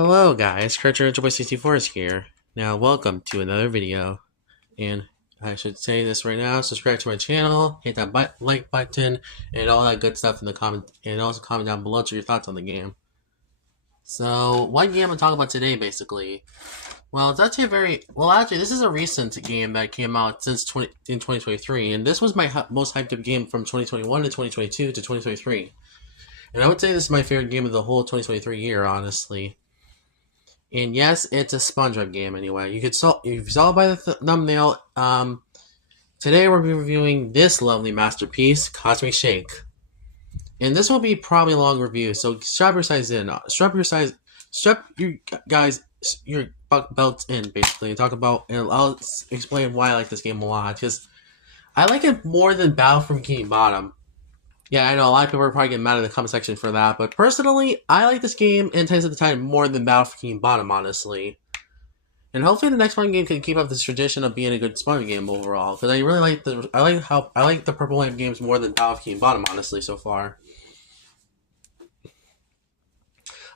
Hello guys, Boy64 is here. Now welcome to another video. And I should say this right now, subscribe to my channel, hit that like button, and all that good stuff in the comment, and also comment down below to your thoughts on the game. So, what game I'm talking about today, basically? Well, it's actually actually, this is a recent game that came out in 2023, and this was my most hyped up game from 2021 to 2022 to 2023. And I would say this is my favorite game of the whole 2023 year, honestly. And yes, it's a Spongebob game anyway. You saw by the thumbnail. Today we're reviewing this lovely masterpiece, Cosmic Shake. And this will be probably a long review, so strap your belts in, basically, and I'll explain why I like this game a lot, because I like it more than Battle from Bikini Bottom. Yeah, I know a lot of people are probably getting mad in the comment section for that, but personally, I like this game and Tides of the Tide more than Battle for Bikini Bottom, honestly. And hopefully the next one game can keep up this tradition of being a good Spongebob game overall, because I really like I like the Purple Lamp games more than Battle for Bikini Bottom, honestly, so far.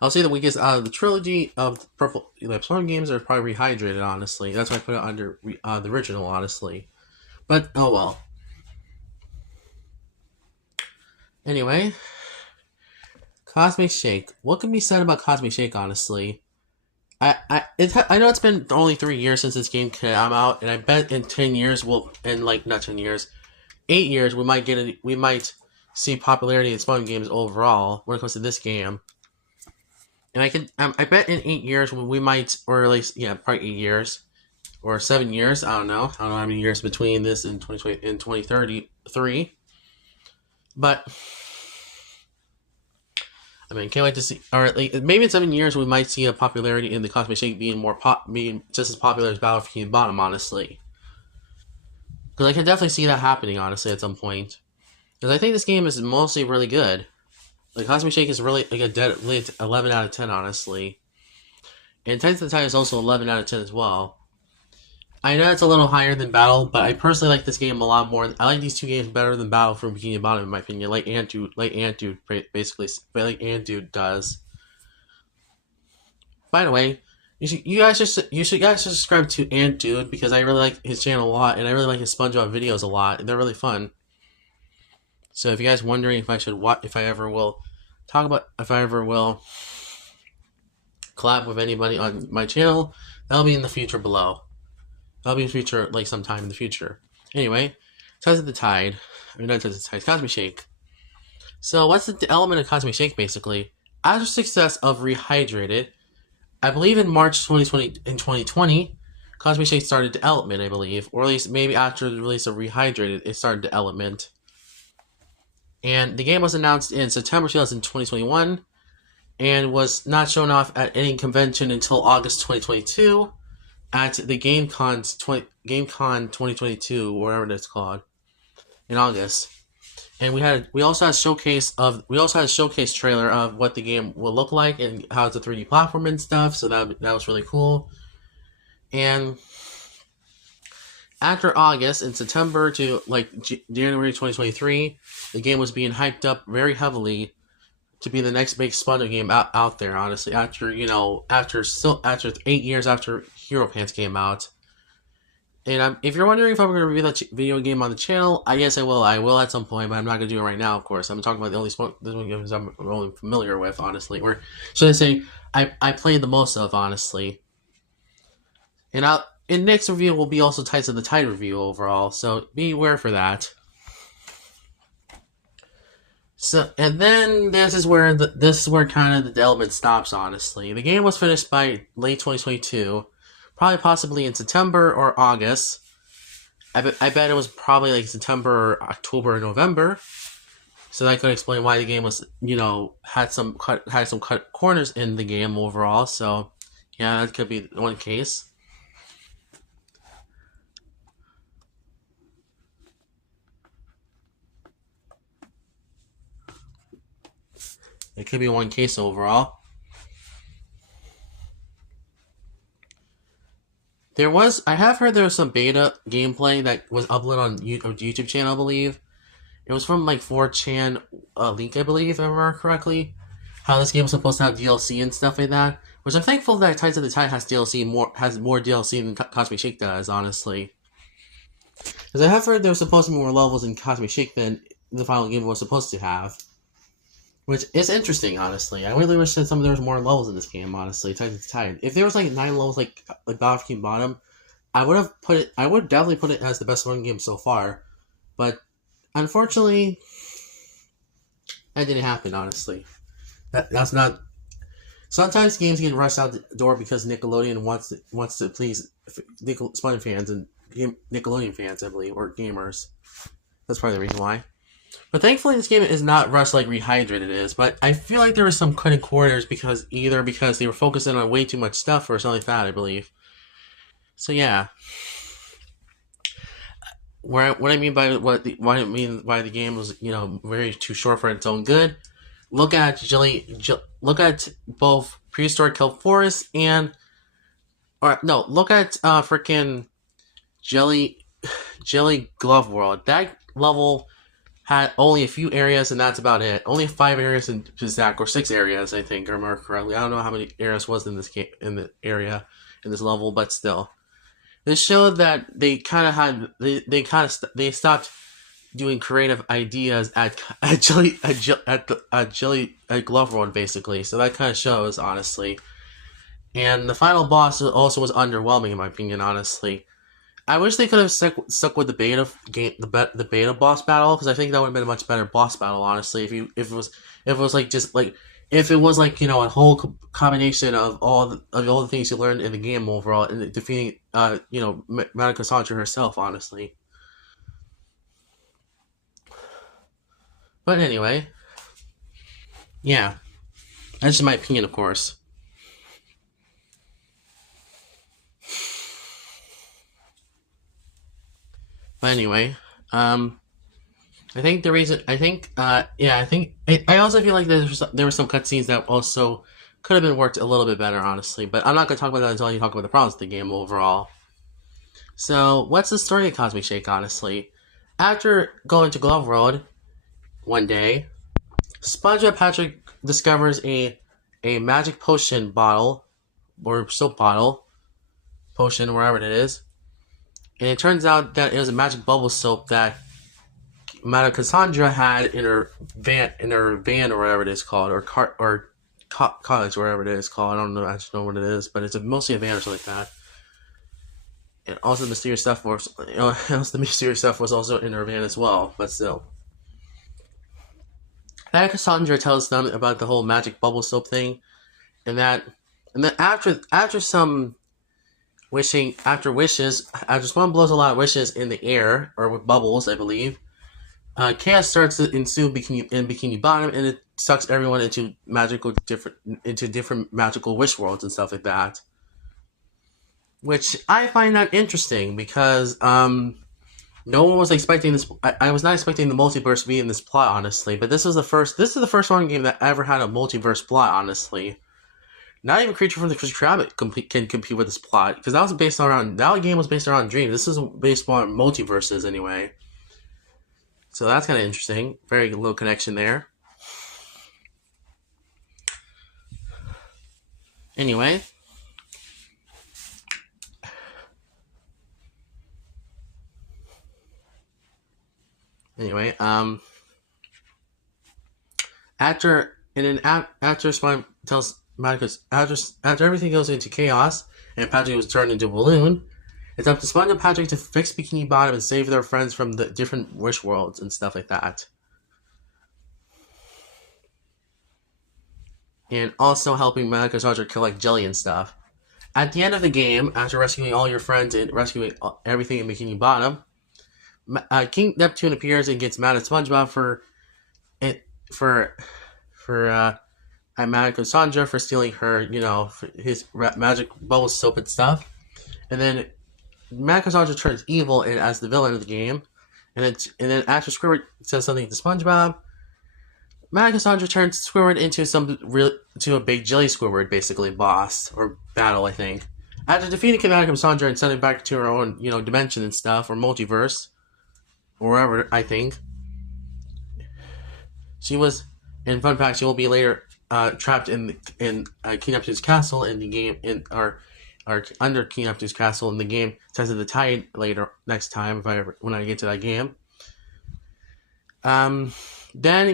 I'll say the weakest out of the trilogy of Purple Lamp Spongebob games are probably Rehydrated, honestly. That's why I put it under the original, honestly. But oh well. Anyway, Cosmic Shake. What can be said about Cosmic Shake, honestly? I know it's been only 3 years since this game came out, and I bet in 10 years not 10 years, 8 years we might see popularity in Spongebob games overall when it comes to this game. And I bet in 8 years we might, or at least probably 8 years or 7 years. I don't know how many years between this and 2033. But I mean, can't wait to see. Or maybe in 7 years we might see a popularity in the Cosmic Shake being just as popular as Battle for Bikini Bottom, honestly. Because I can definitely see that happening, honestly, at some point. Because I think this game is mostly really good. Like, Cosmic Shake is really like a dead 11 out of 10, honestly. And Tides of the Tide is also 11 out of 10 as well. I know it's a little higher than Battle, but I personally like this game a lot more. I like these two games better than Battle from Bikini Bottom, in my opinion. Like Antude does. By the way, you guys should subscribe to Antude, because I really like his channel a lot, and I really like his Spongebob videos a lot, and they're really fun. So if you guys wondering if I ever will collab with anybody on my channel, that'll be in the future below. That'll be in the future, like sometime in the future. Anyway, Tides of the Tide. I mean, not Tides of the Tide, Cosmic Shake. So, what's the element of Cosmic Shake, basically? After success of Rehydrated, I believe in March 2020, Cosmic Shake started development, I believe. Or at least maybe after the release of Rehydrated, it started development. And the game was announced in September 2021, and was not shown off at any convention until August 2022. At the GameCon 2022, whatever that's called, in August, and we also had a showcase trailer of what the game will look like and how it's a 3D platform and stuff. So that was really cool. And after August, in September to January 2023, the game was being hyped up very heavily to be the next big Spongebob game out there, honestly. After 8 years after Hero Pants came out. And if you're wondering if I'm going to review that video game on the channel, I guess I will. I will at some point, but I'm not going to do it right now, of course. I'm talking about the only games I'm only familiar with, honestly. Or should I say, I played the most of, honestly. And in next review will be also Tides of the Tide review overall, so be aware for that. So, and then this is where kind of the development stops, honestly. The game was finished by late 2022, probably possibly in September or August. I bet it was probably like September, or October, or November. So that could explain why the game was, had some cut corners in the game overall. So, yeah, that could be one case. It could be one case overall. I have heard there was some beta gameplay that was uploaded on YouTube channel, I believe. It was from 4chan leak, I believe, if I remember correctly. how this game was supposed to have DLC and stuff like that. Which I'm thankful that Tides of the Tide has more DLC than Cosmic Shake does, honestly. Because I have heard there was supposed to be more levels in Cosmic Shake than the final game was supposed to have. Which is interesting, honestly. I really wish that there was more levels in this game, honestly. Tides of the Tide. If there was like 9 levels like Battle for King Bottom, I would definitely put it as the best run game so far. But unfortunately, that didn't happen, honestly. That's not. Sometimes games get rushed out the door because Nickelodeon wants to please Spongebob fans and Nickelodeon fans, I believe, or gamers. That's probably the reason why. But thankfully, this game is not rushed like Rehydrated is. But I feel like there was some cutting corners because they were focusing on way too much stuff or something like that, I believe. So yeah. What I mean by why the game was very too short for its own good. Look at look at both Prehistoric Kelp Forest look at freaking Jelly Glove World. That level had only a few areas, and that's about it. Only 5 areas in Zach, or 6 areas, I think, I remember correctly. I don't know how many areas was in this game, in the area, in this level, but still. This showed that they stopped doing creative ideas at Glove World, basically. So that kind of shows, honestly. And the final boss also was underwhelming, in my opinion, honestly. I wish they could have stuck with the beta boss battle, because I think that would have been a much better boss battle, honestly. If it was a whole combination of all the things you learned in the game overall, and defeating Madame Cassandra herself, honestly. But anyway, yeah, that's just my opinion, of course. But anyway, I also feel like there were some cutscenes that also could have been worked a little bit better, honestly. But I'm not going to talk about that until you talk about the problems with the game overall. So, what's the story of Cosmic Shake, honestly? After going to Glove World one day, SpongeBob Patrick discovers a magic potion bottle, or soap bottle, potion, wherever it is. And it turns out that it was a magic bubble soap that Madame Cassandra had in her van, or whatever it is called, or cottage, wherever it is called. I don't know actually know what it is, but it's mostly a van or something like that. And also the mysterious stuff was also in her van as well, but still. Madame Cassandra tells them about the whole magic bubble soap thing, and then after some wishes, after Spawn blows a lot of wishes in the air, or with bubbles, I believe, chaos starts to ensue in Bikini Bottom, and it sucks everyone into different magical wish worlds and stuff like that. Which I find that interesting because no one was expecting this. I was not expecting the multiverse to be in this plot, honestly. But this is the first one game that ever had a multiverse plot, honestly. Not even Creature from the Crystal Rabbit can compete with this plot, because that game was based around Dream. This is based on multiverses anyway. So that's kind of interesting. Very little connection there. Anyway. After Spawn tells Marcus, after everything goes into chaos and Patrick was turned into a balloon, it's up to Sponge and Patrick to fix Bikini Bottom and save their friends from the different wish worlds and stuff like that. And also helping Monica Charger collect jelly and stuff. At the end of the game, after rescuing all your friends and rescuing everything in Bikini Bottom, King Neptune appears and gets mad at SpongeBob mad at Cassandra for stealing her, his magic bubble soap and stuff. And then Mad Cassandra turns evil and as the villain of the game. And then after Squidward says something to SpongeBob, Mad Cassandra turns Squidward into a big jelly Squidward, basically boss or battle, I think. After defeating Mad Cassandra and sending back to her own, dimension and stuff, or multiverse, or wherever, I think. She was, in fun fact, she will be later trapped in King Neptune's castle in the game or under King Neptune's castle in the game Test of the Tide later next time when I get to that game. Then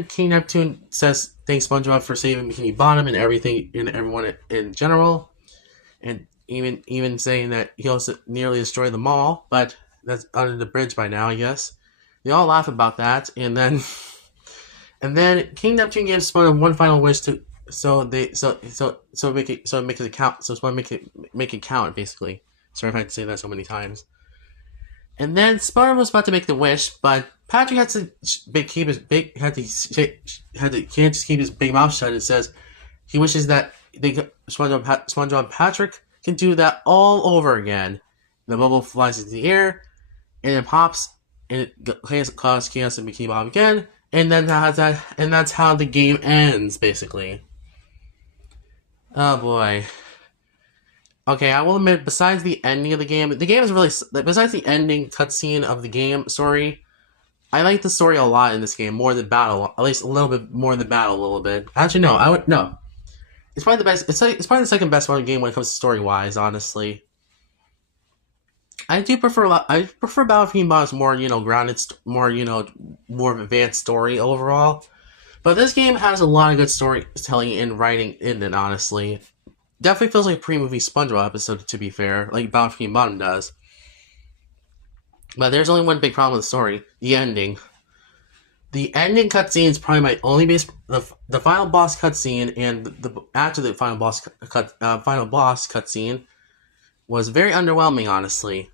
King Neptune says thanks SpongeBob for saving Bikini Bottom and everyone in general, and even saying that he also nearly destroyed the mall, but that's under the bridge by now, I guess. They all laugh about that, and then King Neptune gives SpongeBob one final wish to make it count. So SpongeBob make it count basically. Sorry if I had to say that so many times. And then SpongeBob was about to make the wish, but Patrick had to keep his big mouth shut. And says he wishes that SpongeBob and Patrick can do that all over again. The bubble flies into the air, and it pops, and it causes chaos in Bikini Bottom again. And then that's how the game ends, basically. Oh boy. Okay, I will admit, besides the ending of the game is really, besides the ending cutscene of the game story, I like the story a lot in this game, more than battle, at least a little bit more than battle, a little bit. Actually, no. It's probably the best, it's probably the second best one game when it comes to story-wise, honestly. I prefer Battlefield Bottom's more, grounded, more, more advanced story overall. But this game has a lot of good storytelling and writing in it, honestly. Definitely feels like a pre-movie SpongeBob episode, to be fair, like Battlefield Bottom does. But there's only one big problem with the story: the ending. The ending cutscene is probably my only the final boss cutscene, and after the final boss cutscene was very underwhelming, honestly.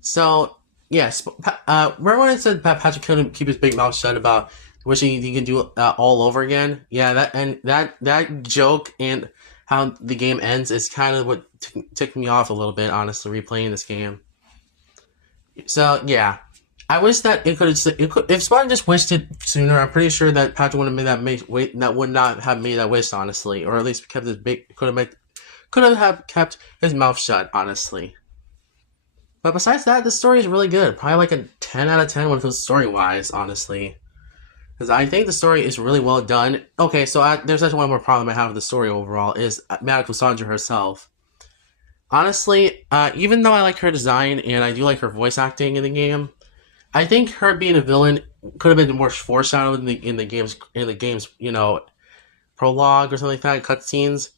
So yes, remember when I said Patrick couldn't keep his big mouth shut about wishing he could do it all over again? Yeah, that joke and how the game ends is kind of what ticked me off a little bit, honestly, replaying this game. So yeah, I wish that it could if SpongeBob just wished it sooner, I'm pretty sure that Patrick would have made that would not have made that wish, honestly, or at least kept his could have kept his mouth shut, honestly. But besides that, the story is really good. Probably like a 10 out of 10 when it comes story-wise, honestly. Because I think the story is really well done. Okay, so there's actually one more problem I have with the story overall, is Madame Sandra herself. Honestly, even though I like her design and I do like her voice acting in the game, I think her being a villain could have been more foreshadowed in the game's prologue or something like that, cutscenes,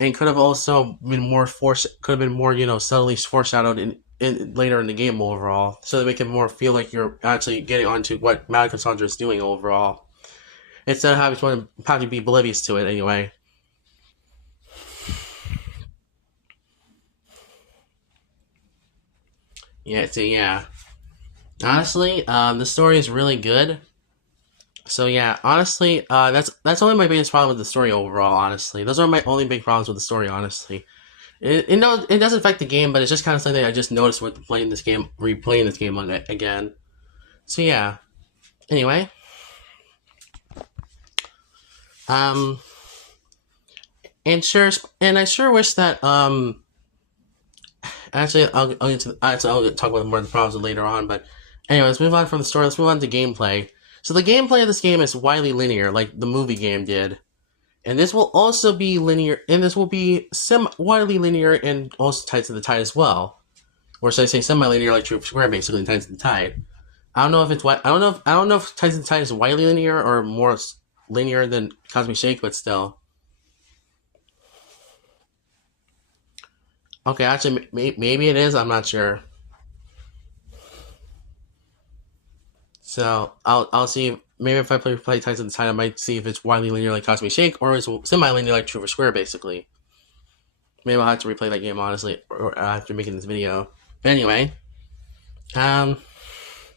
and could have also been more subtly foreshadowed in later in the game overall, so that we can more feel like you're actually getting onto what Madame Cassandra is doing overall, instead of having to be oblivious to it anyway. Yeah. Honestly, the story is really good. So yeah, honestly, that's only my biggest problem with the story overall, honestly. Those are my only big problems with the story, honestly. It doesn't affect the game, but it's just kind of something I just noticed with replaying this game on it again. So yeah. Anyway. And I sure wish that, actually, I'll talk about more of the problems later on, but anyway, let's move on from the story, let's move on to gameplay. So the gameplay of this game is widely linear, like the movie game did. And this will also be linear, and this will be widely linear and also tied to the tide as well. Or should I say semi-linear, like True Square, basically, tied to the tide. I don't know if tied to the tide is widely linear or more linear than Cosmic Shake, but still. Okay, actually, maybe it is. I'm not sure. So I'll see. Maybe if I play Tides of the Tide, I might see if it's widely linear like Cosmic Shake or it's semi-linear like True Square, basically. Maybe I'll have to replay that game, honestly, or after making this video. But anyway,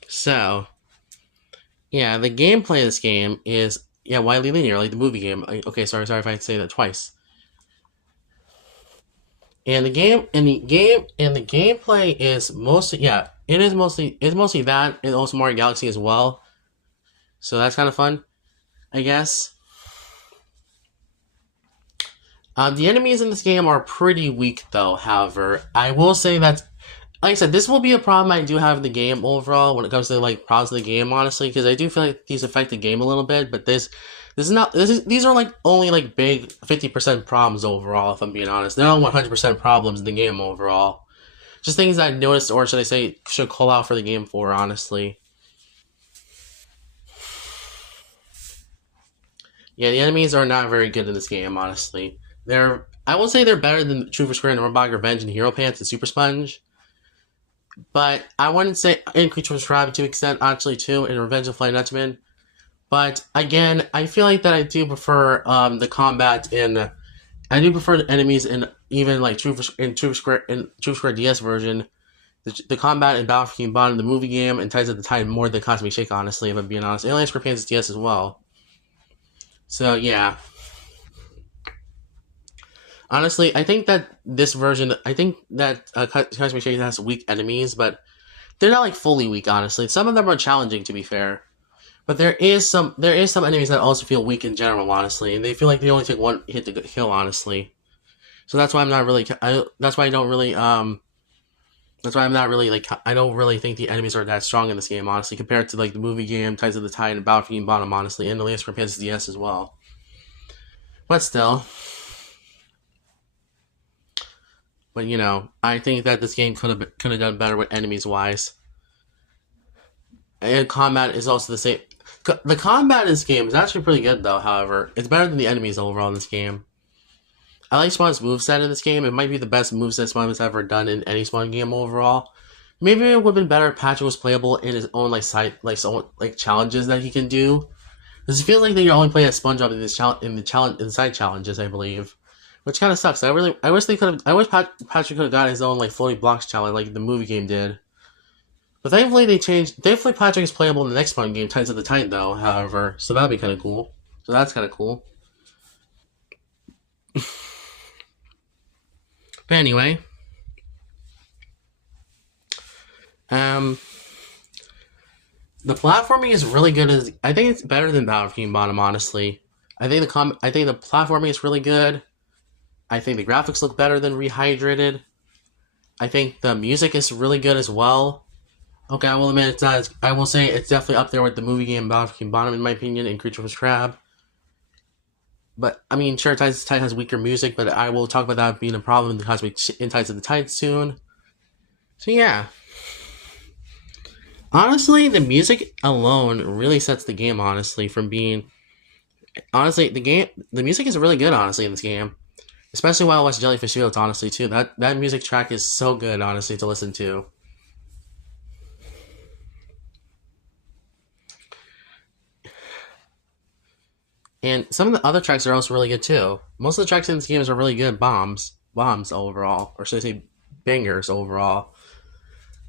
so yeah, the gameplay of this game is widely linear like the movie game. Okay, sorry if I had to say that twice. And the gameplay is mostly it's mostly that, and also Mario Galaxy as well. So that's kind of fun, I guess. The enemies in this game are pretty weak, though. However, I will say that like I said, this will be a problem I do have in the game overall when it comes to like problems in the game, honestly, because I do feel like these affect the game a little bit. But this is not these are like only like big 50% problems overall. If I'm being honest, they're not 100% problems in the game overall. Just things that I noticed, or should I say, should call out for the game for, honestly. Yeah, the enemies are not very good in this game, honestly. I will say they're better than True for Square, Normbog, Revenge, and Hero Pants and Super Sponge. But I wouldn't say in Creature was Tribe to extent actually too in Revenge of Flying Dutchman. But again, I feel like that I do prefer the combat in I do prefer the enemies in even like True Square DS version. The combat in Battle for King Bottom, the movie game, and Tides of the Tide more than Cosmic Shake, honestly, if I'm being honest. And Alien Square Pants DS as well. So yeah. Honestly, I think that this version, I think that Cosmic Shake has weak enemies, but they're not like fully weak, honestly. Some of them are challenging, to be fair. But there is some enemies that also feel weak in general, honestly, and they feel like they only take one hit to kill, honestly. So that's why I'm not really. That's why I don't really. That's why I'm not really like. I don't really think the enemies are that strong in this game, honestly, compared to like the movie game, Tides of the Tide, and Battle for King Bottom, honestly, and the Last Repentance DS as well. But still, but I think that this game could have done better with enemies wise. And combat is also the same. The combat in this game is actually pretty good, though. However, it's better than the enemies overall in this game. I like Spawn's moveset in this game. It might be the best moveset Spawn has ever done in any Spawn game overall. Maybe it would have been better if Patrick was playable in his own challenges that he can do. Because it feels like they only play as Spongebob in side challenges, I believe, which kind of sucks. I wish Patrick could have got his own like floating blocks challenge like the movie game did. But thankfully they changed. Thankfully Patrick is playable in the next Spawn game, Tides of the Tide, though. However, so that'd be kind of cool. So that's kind of cool. But anyway, the platforming is really good. I think it's better than Battle for King Bottom, honestly. I think the platforming is really good. I think the graphics look better than Rehydrated. I think the music is really good as well. Okay, I will admit it's not. I will say it's definitely up there with the movie game Battle for King Bottom, in my opinion, and Creature was Crab. But I mean, sure, Tides of the Tide has weaker music, but I will talk about that being a problem in Tides of the Tide soon. So yeah. Honestly, the music alone really sets the game, honestly, from being... Honestly, the music is really good, honestly, in this game. Especially while I watch Jellyfish Fields, honestly, too. That music track is so good, honestly, to listen to. And some of the other tracks are also really good, too. Most of the tracks in this game are really good bombs overall. Or should I say bangers overall.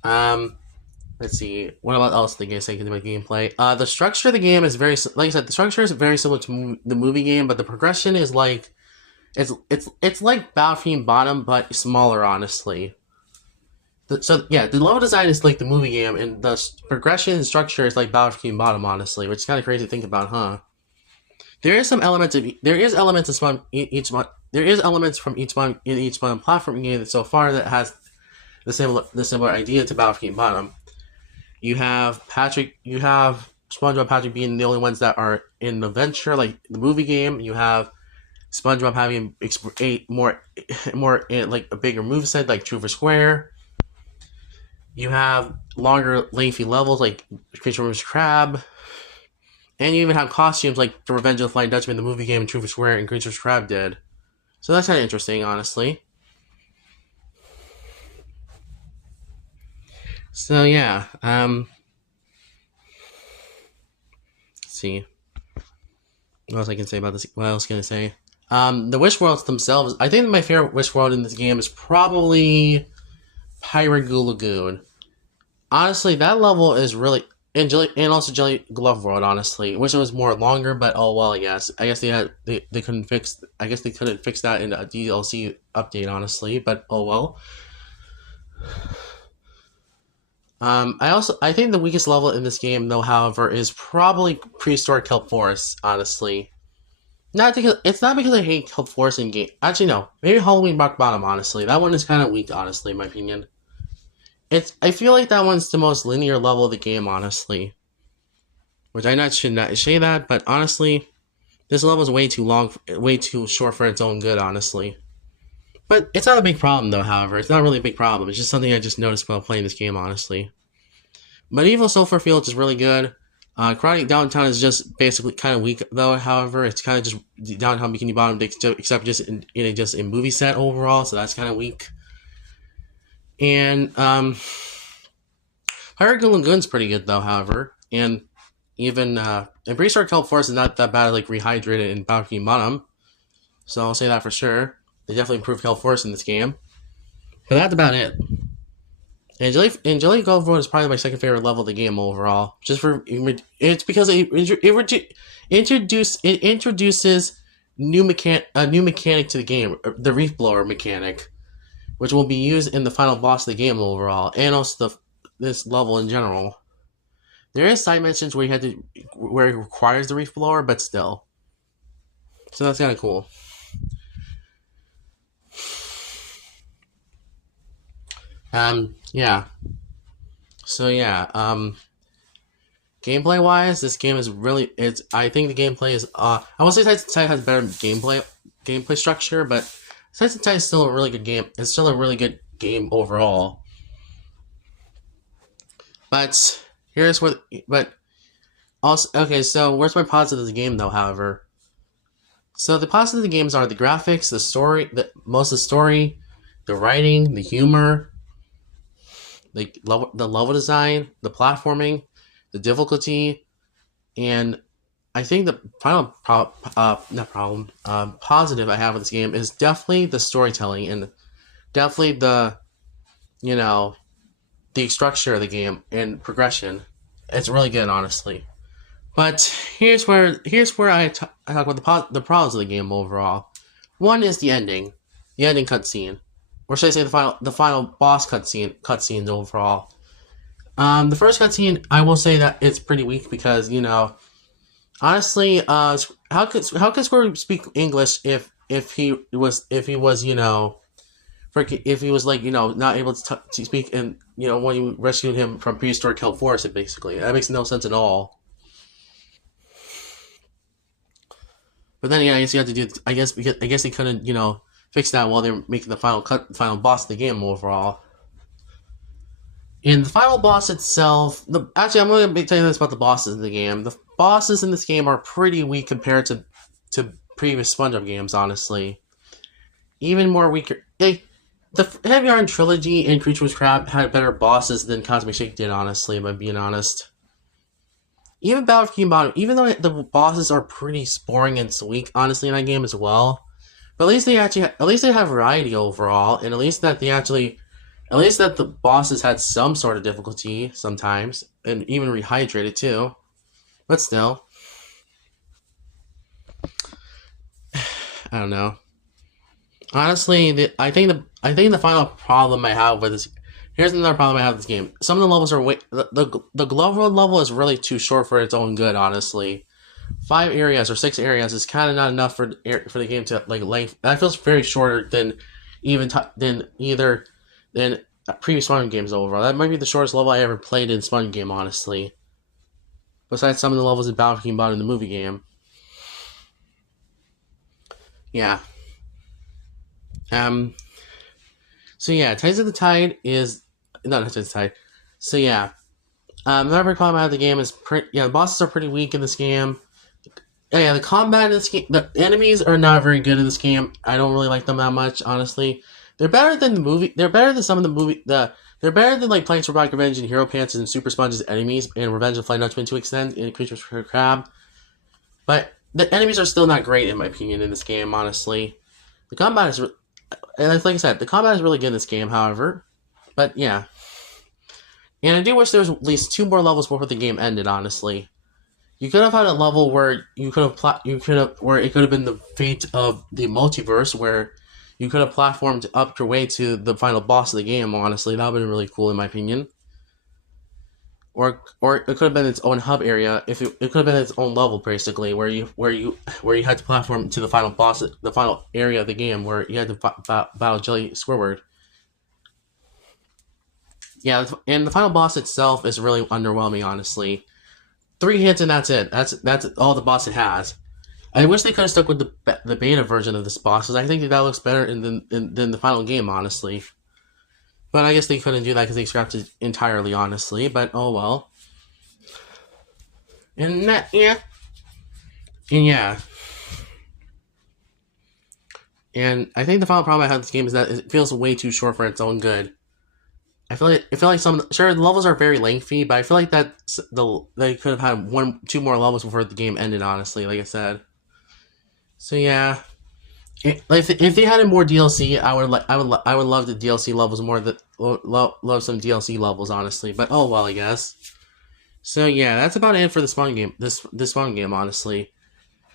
Let's see. What about else the game saying about gameplay? The structure of the game is very, like I said, the structure is very similar to the movie game, but the progression is like, it's like Battlefield Bottom, but smaller, honestly. So yeah, the level design is like the movie game, and the progression and structure is like Battlefield Bottom, honestly, which is kind of crazy to think about, huh? There is elements from each one in each one platform game so far that has the similar idea to Battlefield Bottom. You have SpongeBob Patrick being the only ones that are in the venture, like the movie game. You have SpongeBob having more like a bigger moveset, like True for Square. You have longer, lengthy levels, like Creature vs. Crab. And you even have costumes like the Revenge of the Flying Dutchman, the movie game, True for Square, and Creature vs. Crab did. So that's kind of interesting, honestly. So yeah, let's see. What else I can say about this? What else can I say? The Wish Worlds themselves, I think my favorite Wish World in this game is probably Pirate Goo Lagoon. Honestly, that level is really... And also Jelly Glove World, honestly. I wish it was more longer, but oh well, I guess. I guess they couldn't fix... I guess they couldn't fix that in a DLC update, honestly, but oh well. I think the weakest level in this game, though, however, is probably Prehistoric Kelp Forest, honestly. It's not because I hate Kelp Forest in game. Actually, no. Maybe Halloween Rock Bottom, honestly. That one is kind of weak, honestly, in my opinion. I feel like that one's the most linear level of the game, honestly. Which should not say that, but honestly, this level is way too long, way too short for its own good, honestly. But it's not a big problem, though. However, it's not really a big problem. It's just something I just noticed while playing this game, honestly. Medieval Sulfur Fields is really good. Chronic Downtown is just basically kind of weak, though. However, it's kind of just Downtown Bikini Bottom, except just in movie set overall, so that's kind of weak. And Hierarchical Lagoon's pretty good, though. However, and even and Prehistoric Kelp Forest is not that bad, like Rehydrated and Bikini Bottom. So I'll say that for sure. They definitely improved Kelp Forest in this game. But that's about it. Angelic Golf Road is probably my second favorite level of the game overall. It's because it introduces a new mechanic to the game, the Reef Blower mechanic, which will be used in the final boss of the game overall, and also this level in general. There is side missions where it requires the Reef Blower, but still. So that's kind of cool. Yeah. So yeah, gameplay wise, this game is really I think the gameplay is I will say Titan has better gameplay structure, but Titan is still a really good game. It's still a really good game overall. But also okay, so where's my positives of the game though, however? So the positives of the games are the graphics, the story, most of the story, the writing, the humor, the level design, the platforming, the difficulty, and I think the final positive I have with this game is definitely the storytelling and definitely the structure of the game and progression. It's really good, honestly. But here's where I talk about the problems of the game overall. One is the ending cutscene, or should I say the final boss cutscenes overall. The first cutscene, I will say that it's pretty weak because honestly, how could Square speak English if he was not able to speak and when you rescued him from prehistoric Kelp Forest, basically that makes no sense at all. But then, I guess you have to do. I guess they couldn't, fix that while they were making the final boss of the game overall. And the final boss itself, actually, I'm going to tell you this about the bosses in the game. The bosses in this game are pretty weak compared to previous Spongebob games, honestly. Even more weaker. The Heavy Iron Trilogy and Creature with Crab had better bosses than Cosmic Shake did, honestly, if I'm being honest. Even Battle for King Bottom, even though the bosses are pretty boring and weak, honestly, in that game as well, but at least they have variety overall, and at least that the bosses had some sort of difficulty sometimes, and even rehydrated too. But still, I don't know. Honestly, I think the final problem I have with this. Here's another problem I have with this game. Some of the levels are the Glove Road level is really too short for its own good, honestly. 5 areas or 6 areas is kind of not enough for the game to length. That feels very shorter than previous Sponge games overall. That might be the shortest level I ever played in Sponge game, honestly. Besides some of the levels in Battle for King Bottom in the movie game. Yeah. So yeah, Tides of the Tide is not Tides of the Tide. So yeah, another problem I have with the game is the bosses are pretty weak in this game. Yeah, the combat in this game, the enemies are not very good in this game. I don't really like them that much, honestly. They're better than the movie. They're better than some of the movie. They're better than like Planks for Black Revenge and Hero Pants and Super Sponge's enemies and Revenge of Flying Dutchman to extend and Creatures for Crab. But the enemies are still not great in my opinion in this game, honestly. The combat is, like I said, the combat is really good in this game. However, but yeah, and I do wish there was at least 2 more levels before the game ended. Honestly, you could have had a level where it could have been the fate of the multiverse, where you could have platformed up your way to the final boss of the game. Honestly, that would have been really cool in my opinion. Or it could have been its own hub area. If it could have been its own level, basically, where you had to platform to the final boss, the final area of the game, where you had to battle Jelly Squidward. Yeah, and the final boss itself is really underwhelming, honestly. 3 hits and that's it. That's all the boss it has. I wish they could have stuck with the beta version of this boss, because I think that looks better than the final game, honestly. But I guess they couldn't do that because they scrapped it entirely, honestly. But oh well. And that, yeah, and yeah, and I think the final problem I have with this game is that it feels way too short for its own good. I feel like the levels are very lengthy, but I feel like that they could have had 2 more levels before the game ended. Honestly, like I said. So yeah, like if they had more DLC, I would love the DLC levels more. Love some DLC levels, honestly. But oh well, I guess. So yeah, that's about it for the Spawn game. This Spawn game, honestly.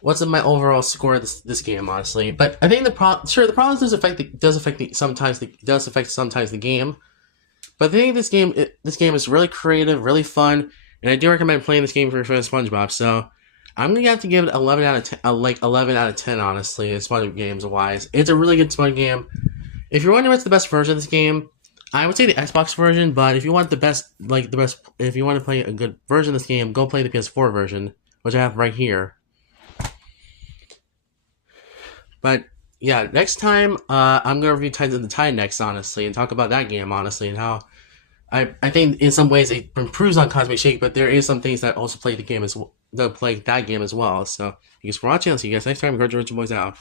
What's my overall score of this game, honestly? But I think the problem does affect sometimes the game. But I think this game is really creative, really fun, and I do recommend playing this game for SpongeBob. So I'm gonna have to give it 11 out of 10, like 11 out of 10, honestly. As SpongeBob games wise, it's a really good Sponge game. If you're wondering what's the best version of this game, I would say the Xbox version. But if you want if you want to play a good version of this game, go play the PS4 version, which I have right here. But yeah, next time I'm gonna review Tides of the Tide next, honestly, and talk about that game, honestly, and how I think in some ways it improves on Cosmic Shake, but there is some things that also play that game as well. So thank you guys for watching. I'll see you guys next time. Encourage your boys out.